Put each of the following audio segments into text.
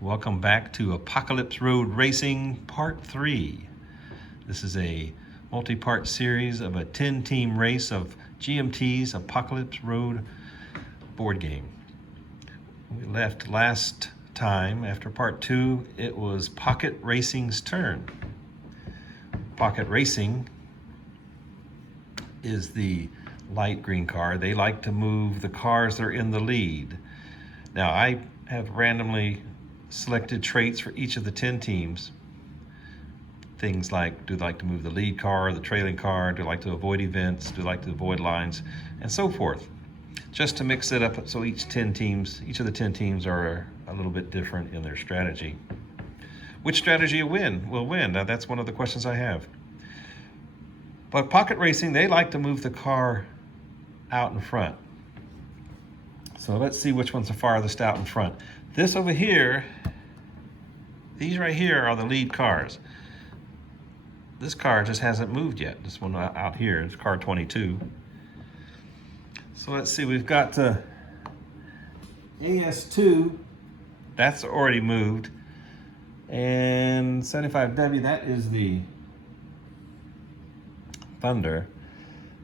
Welcome back to Apocalypse Road Racing Part 3. This is a multi-part series of a 10-team race of GMT's Apocalypse Road board game. We left last time, after Part 2, it was Pocket Racing's turn. Pocket Racing is the light green car. They like to move the cars that are in the lead. Now, I have randomly selected traits for each of the 10 teams. Things like, do they like to move the lead car, the trailing car, do they like to avoid events, do they like to avoid lines, and so forth. Just to mix it up so each of the 10 teams are a little bit different in their strategy. Which strategy will win? Now that's one of the questions I have. But Pocket Racing, they like to move the car out in front. So let's see which one's the farthest out in front. This over here, these right here are the lead cars. This car just hasn't moved yet. This one out here is car 22. So let's see, we've got AS2, that's already moved. And 75W, that is the Thunder.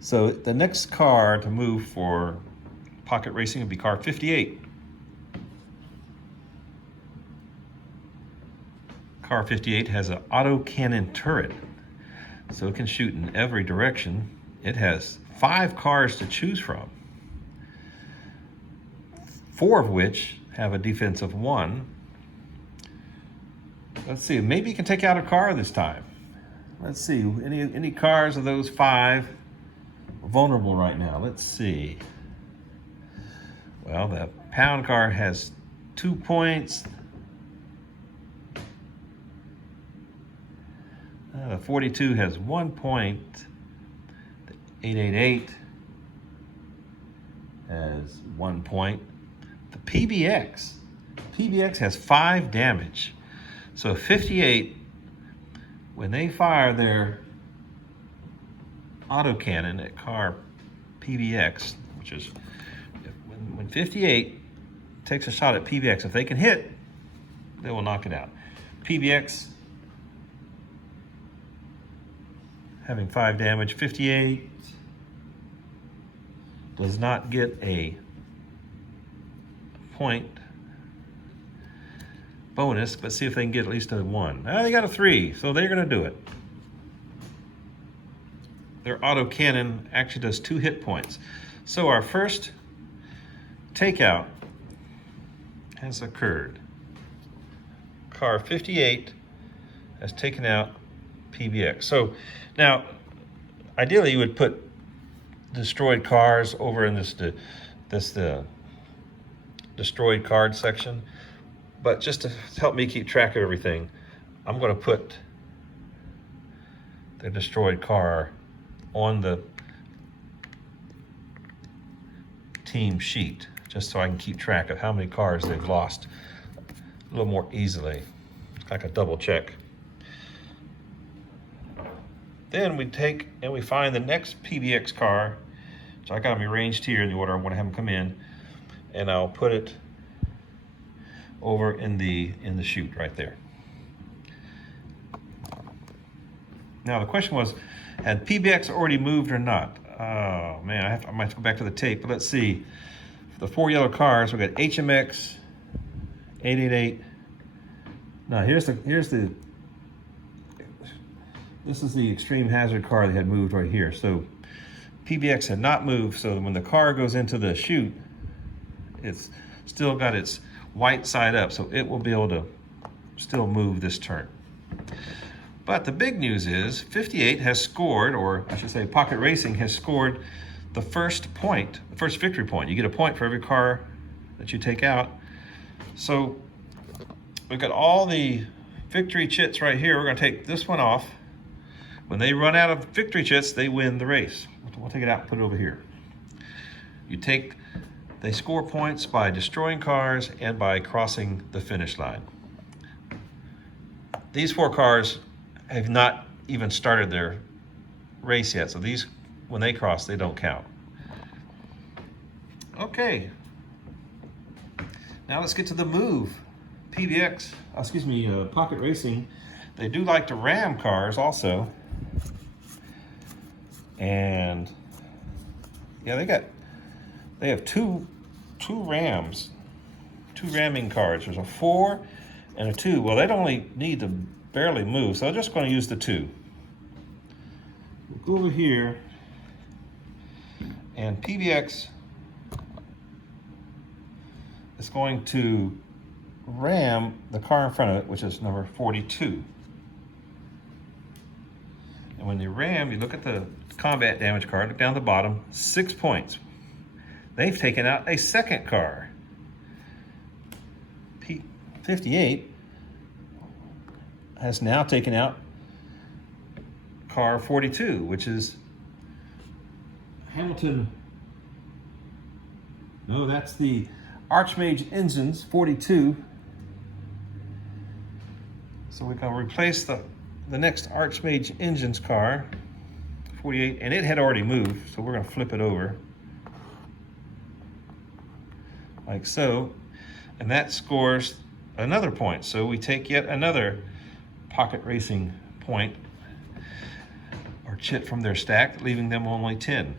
So the next car to move for Pocket Racing would be car 58. Car 58 has an autocannon turret, so it can shoot in every direction. It has 5 cars to choose from, 4 of which have a defense of 1. Let's see, maybe you can take out a car this time. Let's see, any cars of those 5 are vulnerable right now? Let's see. Well, the pound car has 2 points. The 42 has 1 point. The 888 has 1 point. The PBX has 5 damage. So 58, when they fire their autocannon at car PBX, which is when 58 takes a shot at PBX, if they can hit, they will knock it out. PBX having 5 damage. 58 does not get a point bonus, but see if they can get at least a 1. They got a 3, so they're gonna do it. Their autocannon actually does 2 hit points. So our first takeout has occurred. Car 58 has taken out PBX. So now, ideally, you would put destroyed cars over in this destroyed card section. But just to help me keep track of everything, I'm going to put the destroyed car on the team sheet, just so I can keep track of how many cars they've lost a little more easily, like a double check. Then we take and we find the next PBX car. So I got them arranged here in the order I want to have them come in, and I'll put it over in the chute right there. Now the question was, had PBX already moved or not? Oh man, I might have to go back to the tape, but let's see. For the 4 yellow cars, we got HMX, 888. Now this is the extreme hazard car that had moved right here. So PBX had not moved, so when the car goes into the chute, it's still got its white side up, so it will be able to still move this turn. But the big news is 58 has scored, or I should say Pocket Racing has scored the first point, the first victory point. You get a point for every car that you take out. So we've got all the victory chits right here. We're gonna take this one off. When they run out of victory chits, they win the race. We'll take it out and put it over here. They score points by destroying cars and by crossing the finish line. These 4 cars have not even started their race yet, so these, when they cross, they don't count. Okay, now let's get to the move. Pocket Racing, they do like to ram cars also. And yeah, they have two rams, two ramming cars. There's a 4 and a 2. Well, they'd only need to barely move, so I'm just going to use the 2. We'll go over here, and PBX is going to ram the car in front of it, which is number 42. And when you ram, you look at the combat damage card, look down the bottom, 6 points. They've taken out a second car. P58 has now taken out car 42, which is Hamilton. No, that's the Archmage Engines 42. So we're going to replace the next Archmage Engines car, 48, and it had already moved, so we're going to flip it over like so, and that scores another point. So we take yet another Pocket Racing point or chit from their stack, leaving them only 10.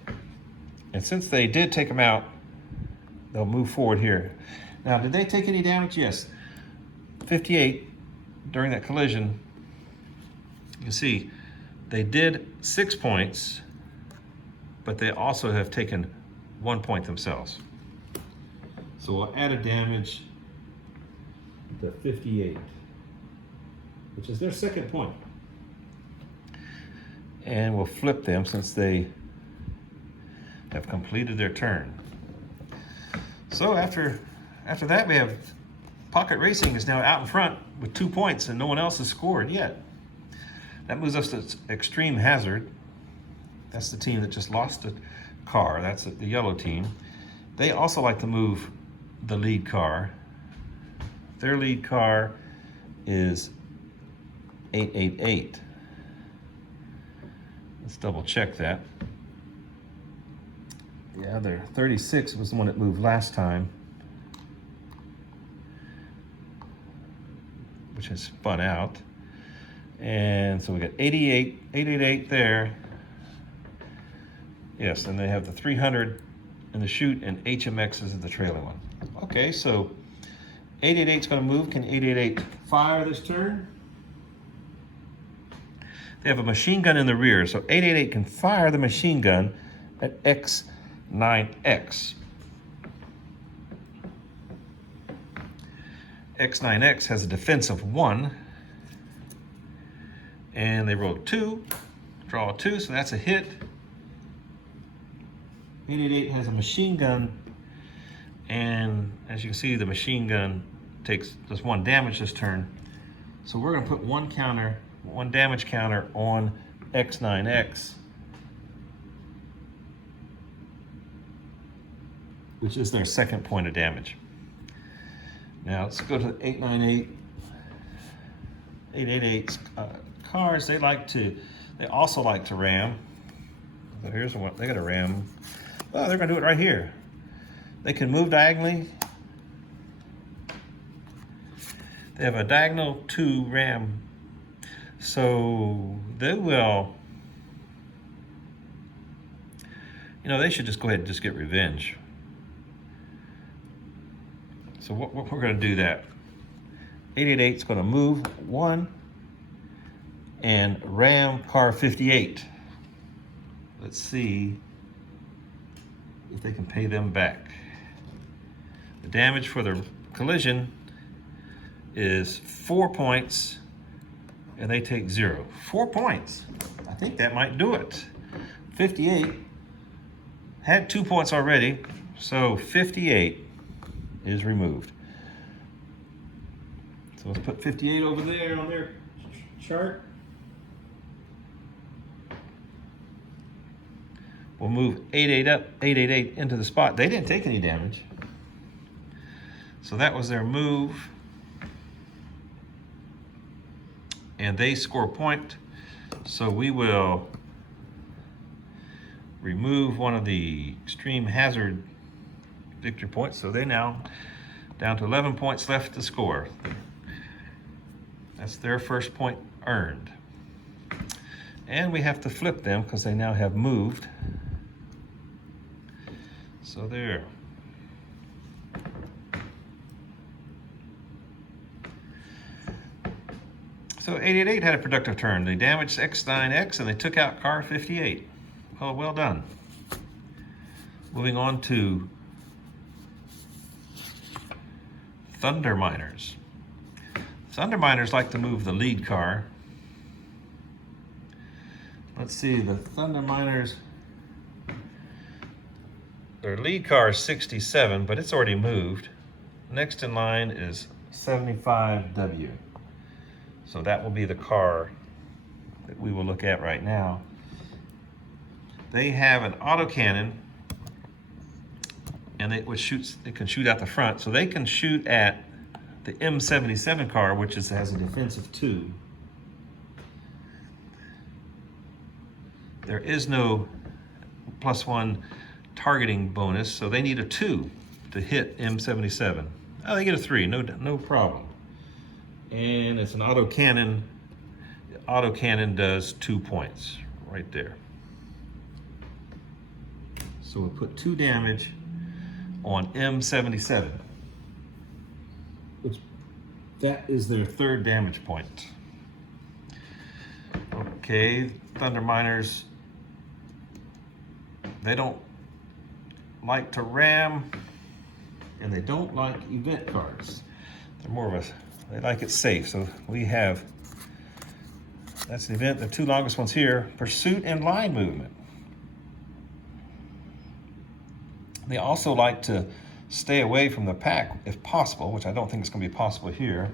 And since they did take them out, they'll move forward here. Now, did they take any damage? Yes. 58 during that collision. You can see they did 6 points, but they also have taken 1 point themselves. So we'll add a damage to 58, which is their second point. And we'll flip them since they have completed their turn. So after that, we have Pocket Racing is now out in front with 2 points, and no one else has scored yet. That moves us to Extreme Hazard. That's the team that just lost a car. That's the yellow team. They also like to move the lead car. Their lead car is 888. Let's double check that. Yeah, their 36 was the one that moved last time, which has spun out. And so we got 88, 888 there. Yes, and they have the 300 in the chute, and HMX is the trailing one. Okay, so 888 is going to move. Can 888 fire this turn? They have a machine gun in the rear, so 888 can fire the machine gun at X9X. X9X has a defense of 1, and they rolled 2, draw a 2, so that's a hit. 888 has a machine gun, and as you can see, the machine gun does 1 damage this turn. So we're going to put 1 damage counter on X9X, which is their second point of damage. Now let's go to 898. 888's cars. They also like to ram. So here's what they got to ram. Well, they're going to do it right here. They can move diagonally. They have a diagonal 2 ram, so they will. They should just go ahead and just get revenge. So we're going to do that. 888 is going to move 1 and ram car 58. Let's see if they can pay them back. The damage for the collision is 4 points, and they take 0. 4 points. I think that might do it. 58 had 2 points already, so 58 is removed. So let's put 58 over there on their chart. We'll move 88 up, 888 into the spot. They didn't take any damage. So that was their move. And they score a point. So we will remove one of the extreme hazard victory points. So they now Down to 11 points left to score. That's their first point earned. And we have to flip them because they now have moved. So there. So 888 had a productive turn. They damaged X9X and they took out car 58. Well done. Moving on to Thunder Miners. Thunder Miners like to move the lead car. Let's see, the Thunder Miners, their lead car is 67, but it's already moved. Next in line is 75W. So that will be the car that we will look at right now. They have an autocannon, and it can shoot out the front. So they can shoot at the M77 car, which has a defensive 2. There is no +1 targeting bonus, so they need a 2 to hit M77. Oh, they get a 3, no problem. And it's an autocannon. The autocannon does 2 points right there. So we'll put 2 damage on M77. That is their 3rd damage point. Okay, Thunder Miners, they don't like to ram, and they don't like event cars. They're more of they like it safe. So we have, that's the event, the 2 longest ones here, pursuit and line movement. They also like to stay away from the pack if possible, which I don't think is going to be possible here.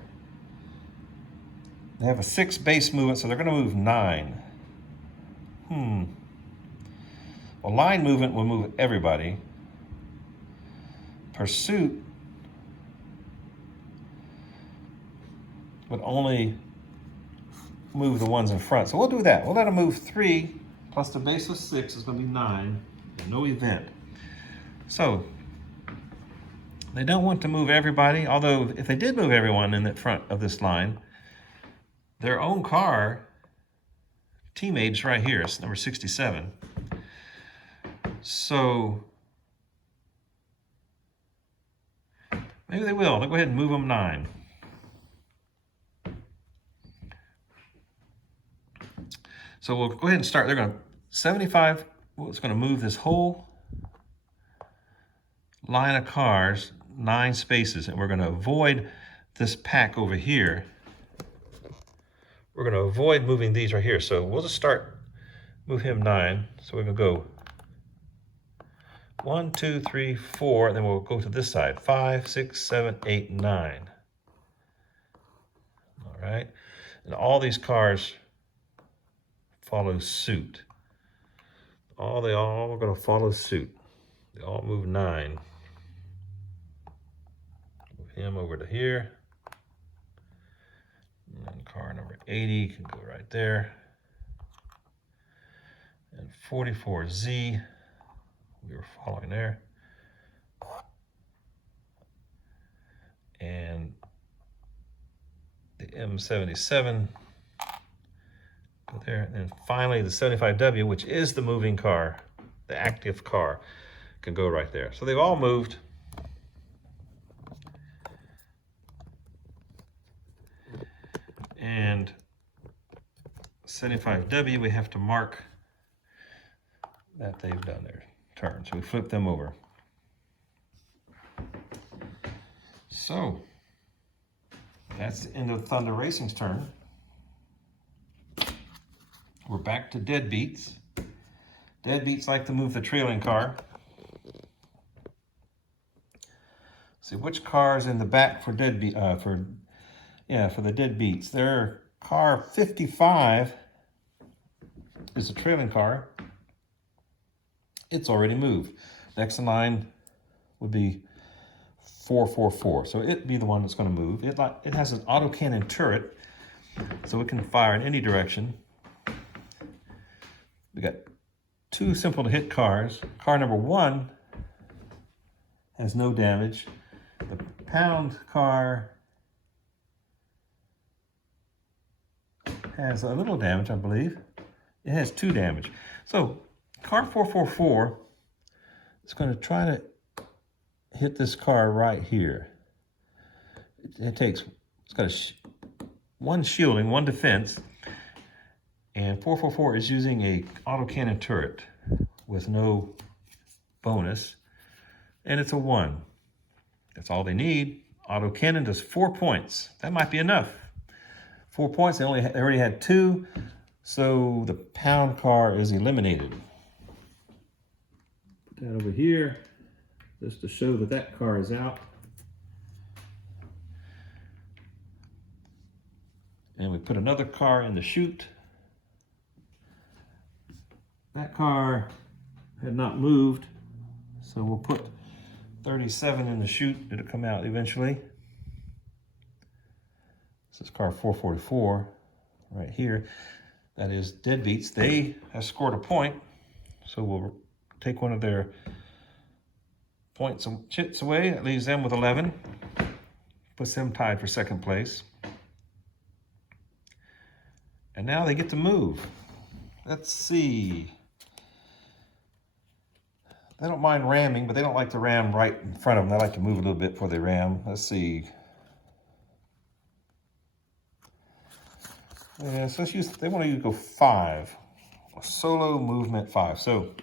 They have a 6 base movement, so they're going to move 9. Well, line movement will move everybody. Pursuit would only move the ones in front. So we'll do that. We'll let them move 3, plus the base of 6 is going to be 9. No event. So they don't want to move everybody, although if they did move everyone in the front of this line, their own car, teammates right here, it's number 67. So maybe they will. They'll go ahead and move them 9. So we'll go ahead and start. They're going to 75. Well, it's going to move this whole line of cars 9 spaces, and we're going to avoid this pack over here. We're going to avoid moving these right here. So we'll just move him 9. So we're going to go 1, 2, 3, 4, and then we'll go to this side. 5, 6, 7, 8, 9. All right. And all these cars follow suit. They all are going to follow suit. They all move 9. Move him over to here. And car number 80 can go right there. And 44Z, we were following there. And the M77, go there. And finally the 75W, which is the moving car, the active car, can go right there. So they've all moved. And 75W, we have to mark that they've done their turn. So we flip them over. So that's the end of Thunder Racing's turn. We're back to deadbeats. Deadbeats like to move the trailing car. See which car is in the back for deadbeat for the deadbeats. Their car 55 is a trailing car. It's already moved. Next in line would be 444. So it'd be the one that's going to move. It has an autocannon turret, so it can fire in any direction. We got 2 simple to hit cars. Car number 1 has no damage. The pound car has a little damage, I believe. It has 2 damage. So car 444 is going to try to hit this car right here. It's got one shielding, 1 defense, and 444 is using a autocannon turret with no bonus, and it's a 1. That's all they need. Autocannon does 4 points. That might be enough. 4 points, they already had 2, so the pound car is eliminated. Put that over here, just to show that that car is out. And we put another car in the chute. That car had not moved, so we'll put 37 in the chute. It'll come out eventually. This is car 444 right here. That is deadbeats. They have scored a point, so we'll take one of their points and chips away. That leaves them with 11. Puts them tied for 2nd place. And now they get to move. Let's see. They don't mind ramming, but they don't like to ram right in front of them. They like to move a little bit before they ram. Let's see. Yeah, so they want to go 5. A solo movement 5. So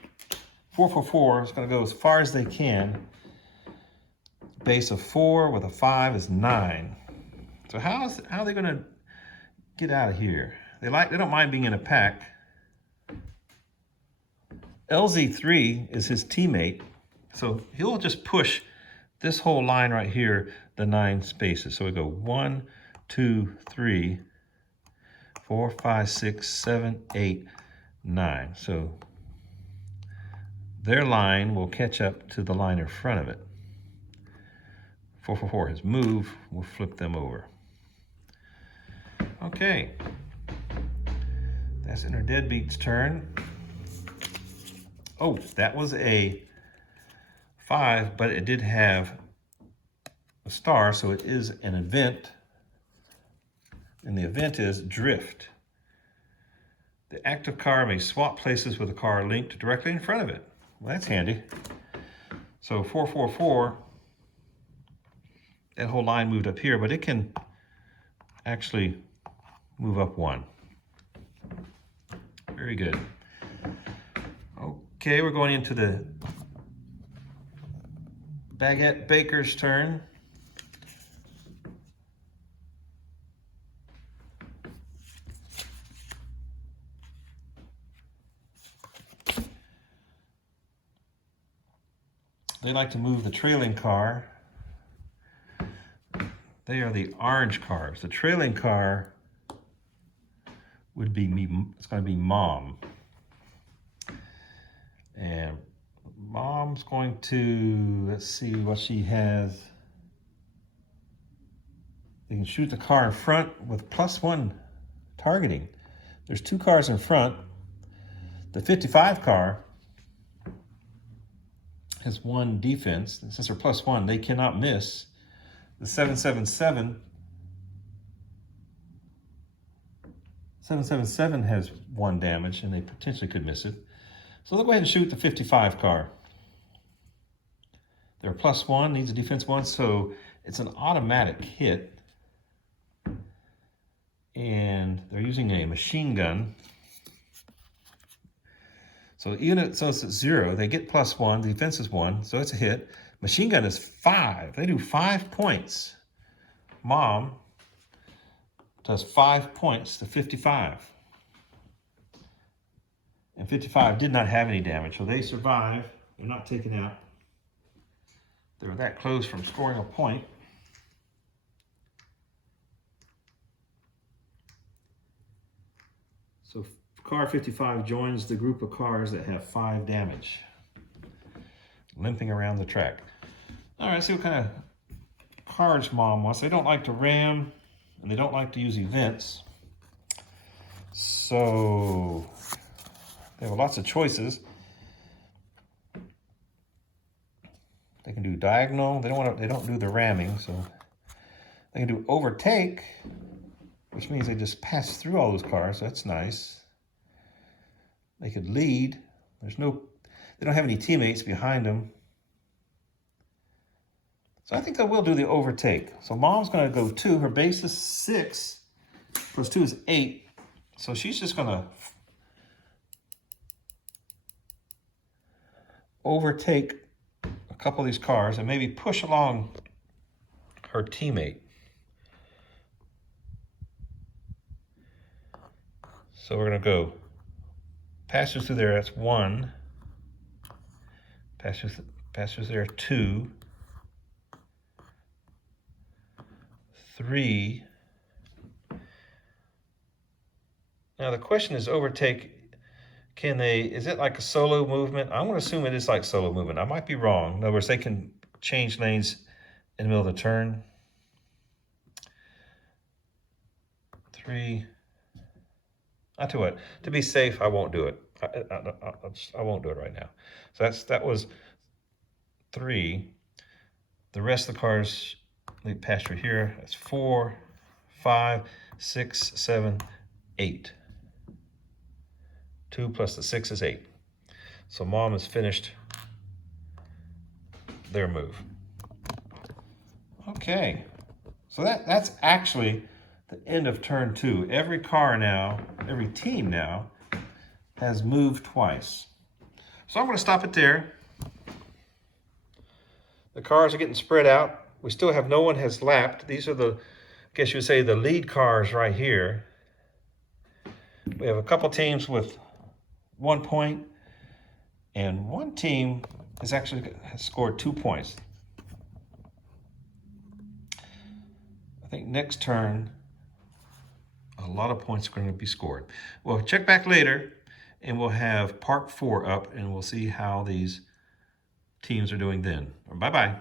444 is going to go as far as they can. Base of 4 with a 5 is 9. So how are they going to get out of here? They don't mind being in a pack. LZ3 is his teammate, so he'll just push this whole line right here, the 9 spaces. So we go 1, 2, 3, 4, 5, 6, 7, 8, 9. So their line will catch up to the line in front of it. 444 has moved, we'll flip them over. Okay, that's in our deadbeat's turn. Oh, that was a 5, but it did have a star, so it is an event. And the event is drift. The active car may swap places with a car linked directly in front of it. Well, that's handy. So 444, that whole line moved up here, but it can actually move up 1. Very good. Okay, we're going into the Baguette Baker's turn. They like to move the trailing car. They are the orange cars. The trailing car would be it's going to be Mom. And Mom's going to, let's see what she has. They can shoot the car in front with +1 targeting. There's 2 cars in front. The 55 car has 1 defense. And since they're +1, they cannot miss. The 777 has 1 damage, and they potentially could miss it. So they'll go ahead and shoot the 55 car. They're +1, needs a defense 1, so it's an automatic hit. And they're using a machine gun. So so it's at 0, they get +1, the defense is 1, so it's a hit. Machine gun is 5, they do 5 points. Mom does 5 points to 55. And 55 did not have any damage, so they survive. They're not taken out. They're that close from scoring a point. So car 55 joins the group of cars that have 5 damage, limping around the track. All right, see what kind of cars Mom wants. They don't like to ram, and they don't like to use events. So they have lots of choices. They can do diagonal. They don't do the ramming, so they can do overtake, which means they just pass through all those cars. That's nice. They could lead. They don't have any teammates behind them. So I think they will do the overtake. So Mom's going to go 2. Her base is 6. Plus 2 is 8. So she's just going to overtake a couple of these cars and maybe push along her teammate. So we're going to go passers through there. That's 1. Passers there 2. 3. Now the question is overtake. Is it like a solo movement? I'm going to assume it is like solo movement. I might be wrong. In other words, they can change lanes in the middle of the turn. 3. I'll tell you what, to be safe, I won't do it. I won't do it right now. So that was 3. The rest of the cars, they pass through here. That's 4, 5, 6, 7, 8. 2 plus the 6 is 8. So Mom has finished their move. Okay, so that's actually the end of turn 2. Every team now has moved twice. So I'm going to stop it there. The cars are getting spread out. We still have no one has lapped. These are I guess you would say, the lead cars right here. We have a couple teams with 1 point, and one team has scored 2 points. I think next turn, a lot of points are going to be scored. Well, check back later, and we'll have part 4 up, and we'll see how these teams are doing then. Bye-bye.